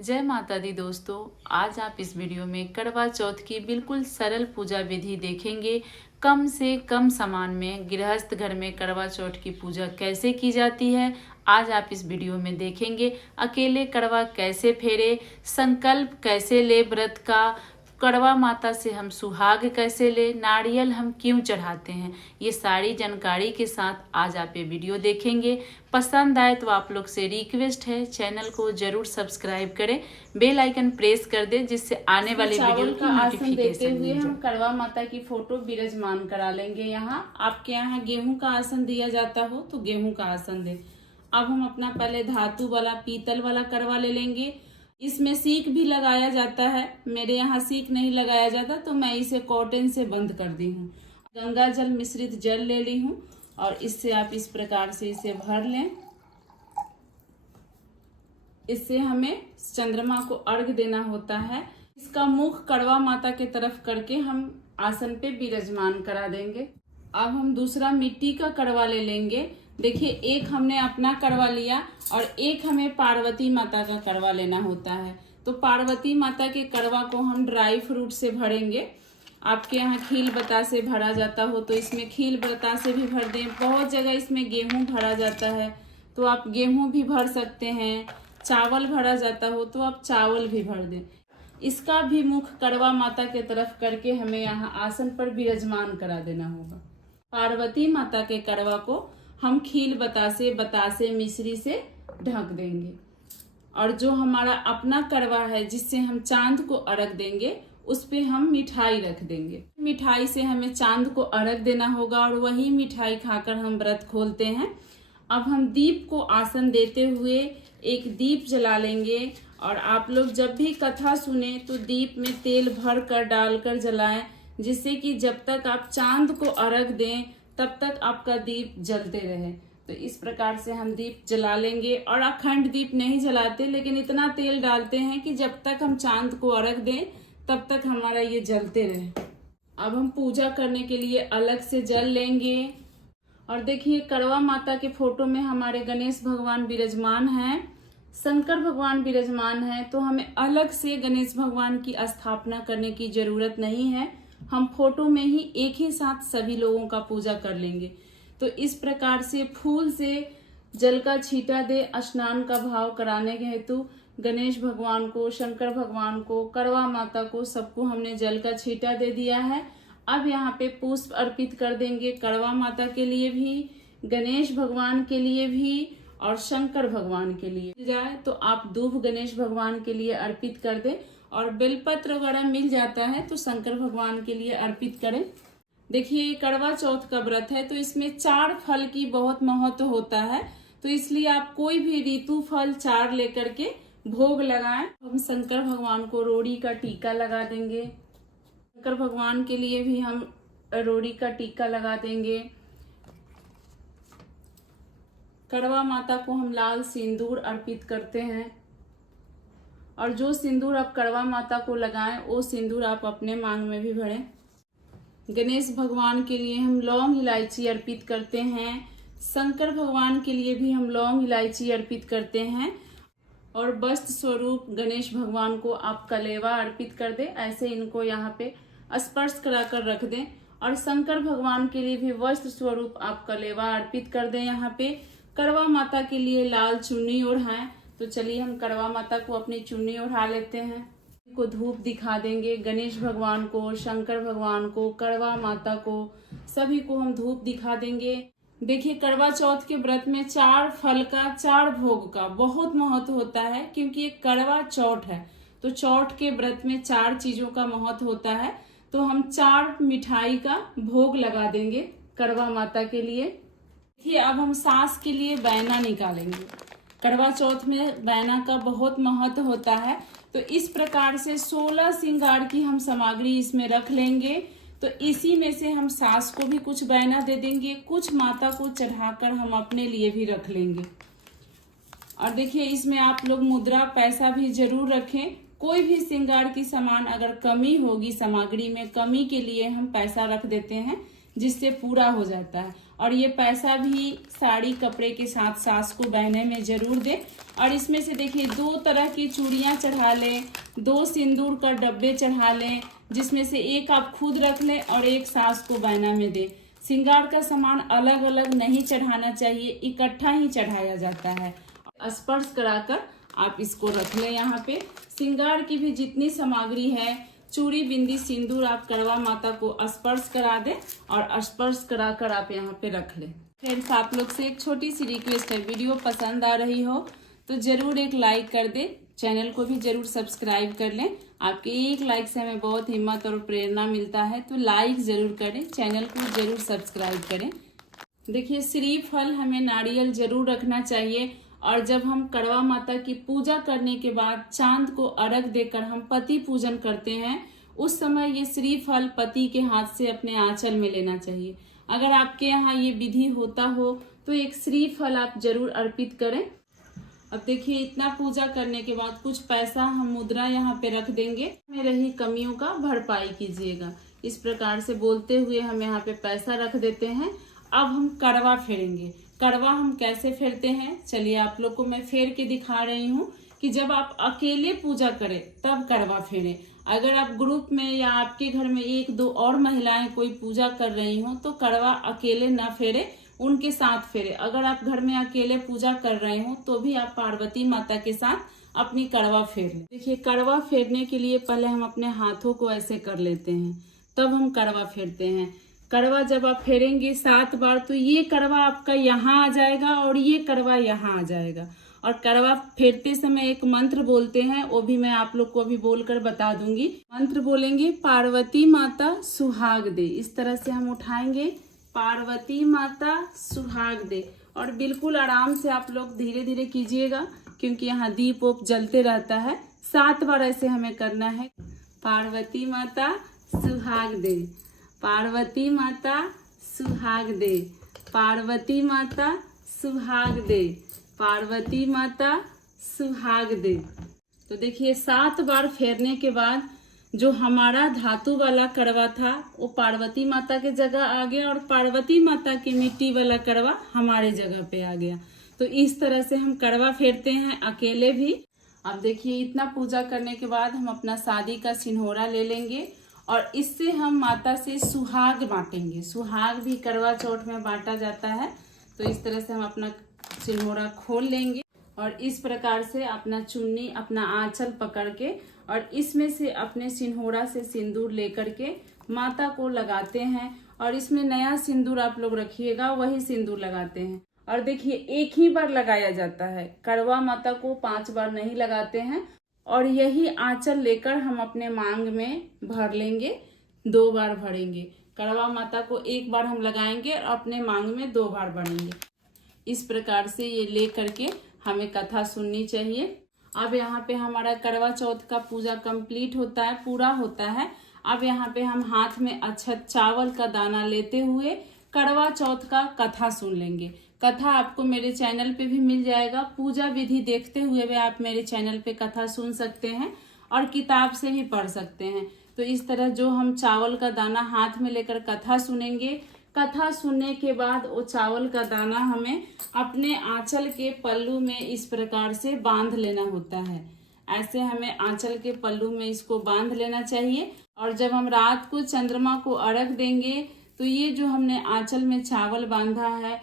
जय माता दी दोस्तों। आज आप इस वीडियो में करवा चौथ की बिल्कुल सरल पूजा विधि देखेंगे। कम से कम सामान में गृहस्थ घर में करवा चौथ की पूजा कैसे की जाती है, आज आप इस वीडियो में देखेंगे। अकेले करवा कैसे फेरे, संकल्प कैसे ले व्रत का, करवा माता से हम सुहाग कैसे ले, नारियल हम क्यों चढ़ाते हैं, ये सारी जानकारी के साथ आज आप ये वीडियो देखेंगे। पसंद आए तो आप लोग से रिक्वेस्ट है चैनल को जरूर सब्सक्राइब करें, बेल आइकन प्रेस कर दें जिससे आने वाले वीडियो की नोटिफिकेशन हुए हम करवा माता की फोटो विराजमान करा लेंगे। यहाँ आपके यहाँ गेहूं का आसन दिया जाता हो तो गेहूं का आसन दे। अब हम अपना पहले धातु वाला पीतल वाला करवा ले लेंगे। इसमें सीक भी लगाया जाता है, मेरे यहाँ सीक नहीं लगाया जाता तो मैं इसे कॉटन से बंद कर दी हूँ। गंगा जल मिश्रित जल ले ली हूँ और इससे आप इस प्रकार से इसे भर लें। इससे हमें चंद्रमा को अर्घ देना होता है। इसका मुख करवा माता के तरफ करके हम आसन पे विराजमान करा देंगे। अब हम दूसरा मिट्टी का करवा ले लेंगे। देखिए, एक हमने अपना करवा लिया और एक हमें पार्वती माता का करवा लेना होता है। तो पार्वती माता के करवा को हम ड्राई फ्रूट से भरेंगे। आपके यहाँ खील बतासे भरा जाता हो तो इसमें खील बतासे भी भर दें। बहुत जगह इसमें गेहूं भरा जाता है तो आप गेहूं भी भर सकते हैं। चावल भरा जाता हो तो आप चावल भी भर दें। इसका भी मुख करवा माता के तरफ करके हमें यहाँ आसन पर विराजमान करा देना होगा। पार्वती माता के करवा को हम खील बतासे मिश्री से ढक देंगे और जो हमारा अपना करवा है जिससे हम चांद को अर्घ देंगे उस पे हम मिठाई रख देंगे। मिठाई से हमें चांद को अर्घ देना होगा और वही मिठाई खाकर हम व्रत खोलते हैं। अब हम दीप को आसन देते हुए एक दीप जला लेंगे और आप लोग जब भी कथा सुने तो दीप में तेल भर कर डालकर जलाएं, जिससे कि जब तक आप चांद को अर्घ दें तब तक आपका दीप जलते रहे। तो इस प्रकार से हम दीप जला लेंगे और अखंड दीप नहीं जलाते, लेकिन इतना तेल डालते हैं कि जब तक हम चांद को अर्घ दें तब तक हमारा ये जलते रहे। अब हम पूजा करने के लिए अलग से जल लेंगे और देखिए, करवा माता के फोटो में हमारे गणेश भगवान विराजमान हैं, शंकर भगवान विराजमान हैं, तो हमें अलग से गणेश भगवान की स्थापना करने की जरूरत नहीं है। हम फोटो में ही एक ही साथ सभी लोगों का पूजा कर लेंगे। तो इस प्रकार से फूल से जल का छींटा दे स्नान का भाव कराने के हेतु गणेश भगवान को, शंकर भगवान को, करवा माता को, सबको हमने जल का छींटा दे दिया है। अब यहाँ पे पुष्प अर्पित कर देंगे, करवा माता के लिए भी, गणेश भगवान के लिए भी और शंकर भगवान के लिए जाए तो आप दूब गणेश भगवान के लिए अर्पित कर दे और बेलपत्र वगैरह मिल जाता है तो शंकर भगवान के लिए अर्पित करें। देखिए, करवा चौथ का व्रत है तो इसमें 4 फल की बहुत महत्व होता है, तो इसलिए आप कोई भी ऋतु फल 4 लेकर के भोग लगाएं। हम शंकर भगवान को रोड़ी का टीका लगा देंगे। शंकर भगवान के लिए भी हम रोड़ी का टीका लगा देंगे। करवा माता को हम लाल सिंदूर अर्पित करते हैं और जो सिंदूर आप करवा माता को लगाएं वो सिंदूर आप अपने मांग में भी भरें। गणेश भगवान के लिए हम लौंग इलायची अर्पित करते हैं। शंकर भगवान के लिए भी हम लौंग इलायची अर्पित करते हैं और वस्त्र स्वरूप गणेश भगवान को आप कलेवा अर्पित कर दें। ऐसे इनको यहाँ पे स्पर्श कराकर रख दें और शंकर भगवान के लिए भी वस्त्र स्वरूप आप कलेवा अर्पित कर दें। यहाँ पे करवा माता के लिए लाल चुन्नी ओढ़ाएं। तो चलिए हम करवा माता को अपनी चुन्नी ओढ़ा लेते हैं, को धूप दिखा देंगे। गणेश भगवान को, शंकर भगवान को, करवा माता को, सभी को हम धूप दिखा देंगे। देखिए, करवा चौथ के व्रत में 4 फल का, 4 भोग का बहुत महत्व होता है, क्योंकि ये करवा चौथ है तो चौथ के व्रत में 4 चीजों का महत्व होता है। तो हम 4 मिठाई का भोग लगा देंगे करवा माता के लिए। देखिए, अब हम सास के लिए बैना निकालेंगे। करवा चौथ में बैना का बहुत महत्व होता है, तो इस प्रकार से 16 श्रृंगार की हम सामग्री इसमें रख लेंगे। तो इसी में से हम सास को भी कुछ बैना दे देंगे, कुछ माता को चढ़ाकर हम अपने लिए भी रख लेंगे। और देखिए, इसमें आप लोग मुद्रा पैसा भी जरूर रखें। कोई भी श्रृंगार की सामान अगर कमी होगी, सामग्री में कमी के लिए हम पैसा रख देते हैं जिससे पूरा हो जाता है। और ये पैसा भी साड़ी कपड़े के साथ सास को बहने में जरूर दे। और इसमें से देखिए 2 तरह की चूड़ियाँ चढ़ा लें, 2 सिंदूर का डब्बे चढ़ा लें, जिसमें से एक आप खुद रख लें और एक सास को बहना में दे। श्रृंगार का सामान अलग अलग नहीं चढ़ाना चाहिए, इकट्ठा ही चढ़ाया जाता है। स्पर्श कराकर आप इसको रख लें। यहाँ पे श्रृंगार की भी जितनी सामग्री है, चूड़ी बिंदी सिंदूर, आप करवा माता को स्पर्श करा दें और स्पर्श कराकर आप यहाँ पे रख लें। फ्रेंड्स, आप लोग से एक छोटी सी रिक्वेस्ट है, वीडियो पसंद आ रही हो तो जरूर एक लाइक कर दे, चैनल को भी जरूर सब्सक्राइब कर लें। आपके एक लाइक से हमें बहुत हिम्मत और प्रेरणा मिलता है, तो लाइक जरूर करें, चैनल को जरूर सब्सक्राइब करें। देखिए, श्रीफल हमें नारियल जरूर रखना चाहिए। और जब हम करवा माता की पूजा करने के बाद चांद को अर्घ देकर हम पति पूजन करते हैं, उस समय ये श्रीफल पति के हाथ से अपने आंचल में लेना चाहिए। अगर आपके यहाँ ये विधि होता हो तो एक श्रीफल आप जरूर अर्पित करें। अब देखिए, इतना पूजा करने के बाद कुछ पैसा हम मुद्रा यहाँ पे रख देंगे, में रही कमियों का भरपाई कीजिएगा। इस प्रकार से बोलते हुए हम यहाँ पे पैसा रख देते हैं। अब हम करवा फेरेंगे। करवा हम कैसे फेरते हैं, चलिए आप लोग को मैं फेर के दिखा रही हूँ कि जब आप अकेले पूजा करें तब करवा फेरें। अगर आप ग्रुप में या आपके घर में 1-2 और महिलाएं कोई पूजा कर रही हो तो करवा अकेले ना फेरे, उनके साथ फेरे। अगर आप घर में अकेले पूजा कर रहे हो तो भी आप पार्वती माता के साथ अपनी करवा फेर लें। देखिए, करवा फेरने के लिए पहले हम अपने हाथों को ऐसे कर लेते हैं, तब हम करवा फेरते हैं। करवा जब आप फेरेंगे 7 बार तो ये करवा आपका यहाँ आ जाएगा और ये करवा यहाँ आ जाएगा। और करवा फेरते समय एक मंत्र बोलते हैं, वो भी मैं आप लोग को अभी बोलकर बता दूंगी। मंत्र बोलेंगे, पार्वती माता सुहाग दे। इस तरह से हम उठाएंगे, पार्वती माता सुहाग दे। और बिल्कुल आराम से आप लोग धीरे धीरे कीजिएगा, क्योंकि यहाँ दीप ओप जलते रहता है। 7 बार ऐसे हमें करना है। पार्वती माता सुहाग दे, पार्वती माता सुहाग दे, पार्वती माता सुहाग दे, पार्वती माता सुहाग दे। तो देखिए, 7 बार फेरने के बाद जो हमारा धातु वाला करवा था वो पार्वती माता के जगह आ गया और पार्वती माता की मिट्टी वाला करवा हमारे जगह पे आ गया। तो इस तरह से हम करवा फेरते हैं अकेले भी। अब देखिए, इतना पूजा करने के बाद हम अपना शादी का सिन्होरा ले लेंगे और इससे हम माता से सुहाग बांटेंगे। सुहाग भी करवा चौथ में बांटा जाता है। तो इस तरह से हम अपना सिन्होरा खोल लेंगे और इस प्रकार से अपना चुन्नी, अपना आंचल पकड़ के और इसमें से अपने सिन्होरा से सिंदूर लेकर के माता को लगाते हैं। और इसमें नया सिंदूर आप लोग रखिएगा, वही सिंदूर लगाते हैं। और देखिए, एक ही बार लगाया जाता है, करवा माता को 5 बार नहीं लगाते हैं। और यही आंचल लेकर हम अपने मांग में भर लेंगे, 2 बार भरेंगे। करवा माता को 1 बार हम लगाएंगे और अपने मांग में 2 बार भरेंगे। इस प्रकार से ये ले करके हमें कथा सुननी चाहिए। अब यहाँ पे हमारा करवा चौथ का पूजा कंप्लीट होता है, पूरा होता है। अब यहाँ पे हम हाथ में अक्षत चावल का दाना लेते हुए करवा चौथ का कथा सुन लेंगे। कथा आपको मेरे चैनल पे भी मिल जाएगा। पूजा विधि देखते हुए भी आप मेरे चैनल पे कथा सुन सकते हैं और किताब से भी पढ़ सकते हैं। तो इस तरह जो हम चावल का दाना हाथ में लेकर कथा सुनेंगे, कथा सुनने के बाद वो चावल का दाना हमें अपने आंचल के पल्लू में इस प्रकार से बांध लेना होता है। ऐसे हमें आंचल के पल्लू में इसको बांध लेना चाहिए। और जब हम रात को चंद्रमा को अर्घ देंगे तो ये जो हमने आंचल में चावल बांधा है,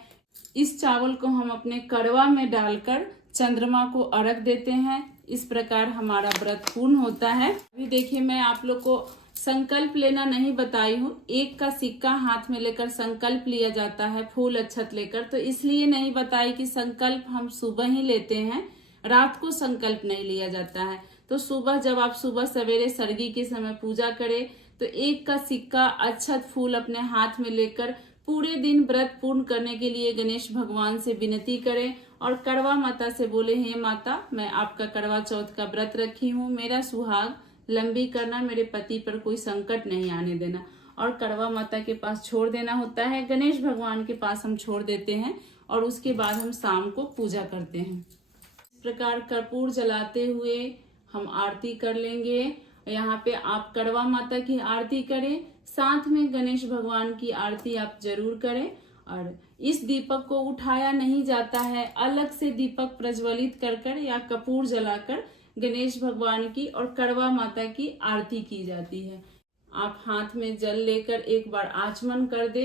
इस चावल को हम अपने करवा में डालकर चंद्रमा को अर्घ देते हैं। इस प्रकार हमारा व्रत पूर्ण होता है। अभी देखिए, मैं आप लोग को संकल्प लेना नहीं बताई हूँ। 1 का सिक्का हाथ में लेकर संकल्प लिया जाता है, फूल अक्षत लेकर। तो इसलिए नहीं बताई कि संकल्प हम सुबह ही लेते हैं, रात को संकल्प नहीं लिया जाता है। तो सुबह जब आप सुबह सवेरे सरगी के समय पूजा करें तो 1 का सिक्का अक्षत फूल अपने हाथ में लेकर पूरे दिन व्रत पूर्ण करने के लिए गणेश भगवान से विनती करें और करवा माता से बोले, हे माता, मैं आपका करवा चौथ का व्रत रखी हूँ, मेरा सुहाग लंबी करना, मेरे पति पर कोई संकट नहीं आने देना। और करवा माता के पास छोड़ देना होता है, गणेश भगवान के पास हम छोड़ देते हैं और उसके बाद हम शाम को पूजा करते हैं। इस प्रकार कर्पूर जलाते हुए हम आरती कर लेंगे। यहाँ पे आप करवा माता की आरती करें, साथ में गणेश भगवान की आरती आप जरूर करें। और इस दीपक को उठाया नहीं जाता है, अलग से दीपक प्रज्वलित कर या कपूर जलाकर गणेश भगवान की और कड़वा माता की आरती की जाती है। आप हाथ में जल लेकर एक बार आचमन कर दे,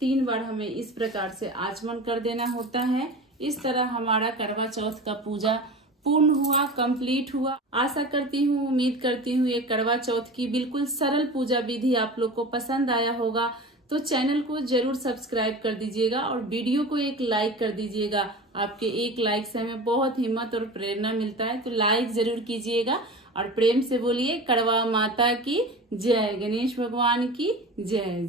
3 बार हमें इस प्रकार से आचमन कर देना होता है। इस तरह हमारा करवा चौथ का पूजा पूर्ण हुआ, कंप्लीट हुआ। आशा करती हूँ, उम्मीद करती हूँ ये करवा चौथ की बिल्कुल सरल पूजा विधि आप लोग को पसंद आया होगा। तो चैनल को जरूर सब्सक्राइब कर दीजिएगा और वीडियो को एक लाइक कर दीजिएगा। आपके एक लाइक से हमें बहुत हिम्मत और प्रेरणा मिलता है, तो लाइक जरूर कीजिएगा और प्रेम से बोलिए करवा माता की जय, गणेश भगवान की जय जय।